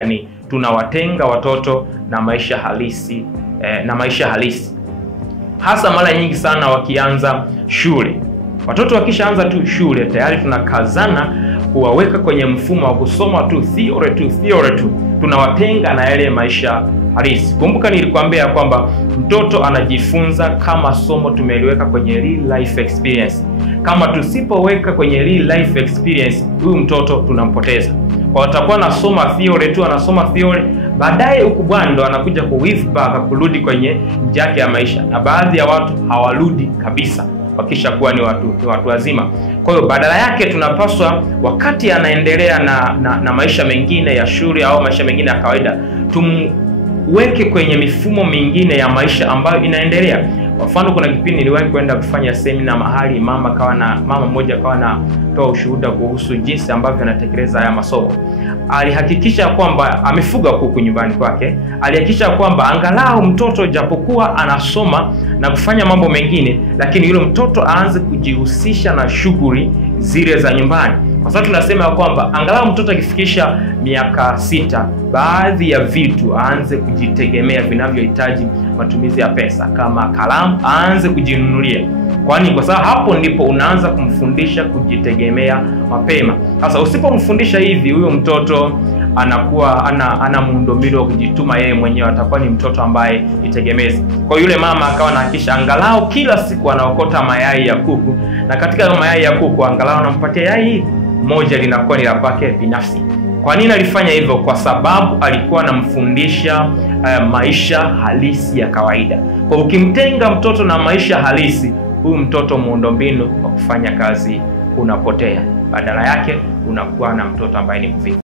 Yani tunawatenga watoto na maisha halisi, hasa mara nyingi sana wakianza shule. Watoto wakishaanza tu shule tayari tunakazana kuwaweka kwenye mfumo wa kusoma tu theory tu, tunawatenga na yale maisha halisi. Kumbuka nilikwambia kwamba mtoto anajifunza kama somo tumeliweka kwenye real life experience. Kama tusipoweka kwenye real life experience, huyu mtoto tunampoteza. Kwa watakuwa anasoma theory, baadaye ukubwani ndo anakuja weave back, kurudi kwenye njia yake ya maisha. Na baadhi ya watu hawarudi kabisa wakisha kuwa ni watu wazima. Kwa hiyo badala yake tunapaswa, wakati anaendelea na maisha mengine ya shule au maisha mengine ya kawaida, tumweke kwenye mifumo mingine ya maisha ambayo inaendelea. Kwa mfano, kuna kipindi niliwahi kwenda kufanya semina mahali, mama mmoja akawa anatoa ushuhuda kuhusu jinsi ambavyo anatekeleza haya masomo. Alihakikisha kwamba amefuga kuku nyumbani kwake. Alihakikisha kwamba angalau mtoto japokuwa anasoma na kufanya mambo mengine, lakini yule mtoto aanze kujihusisha na shughuli zile za nyumbani. Kwa sababu tunasema kwamba angalau mtoto akifikisha miaka 6, baadhi ya vitu aanze kujitegemea vinavyohitaji matumizi ya pesa, kama kalamu aanze kujinunulia. Kwani kwa sababu hapo ndipo unaanza kumfundisha kujitegemea mapema. Sasa usipomfundisha hivi, huyo mtoto anakuwa ana muundombinu wa kujituma yeye mwenyewe, atakuwa ni mtoto ambaye itegemezi. Kwa yule mama akawa anahakikisha angalau kila siku anaokota mayai ya kuku, na katika mayai ya kuku angalau anampatia yai moja linakuwa ni la kwake binafsi. Kwa nini alifanya hivyo? Kwa sababu alikuwa anamfundisha maisha halisi ya kawaida. Kwa ukimtenga mtoto na maisha halisi, huyu mtoto muundombinu wa kufanya kazi unapotea. Badala yake unakuwa na mtoto ambaye ni mvivu.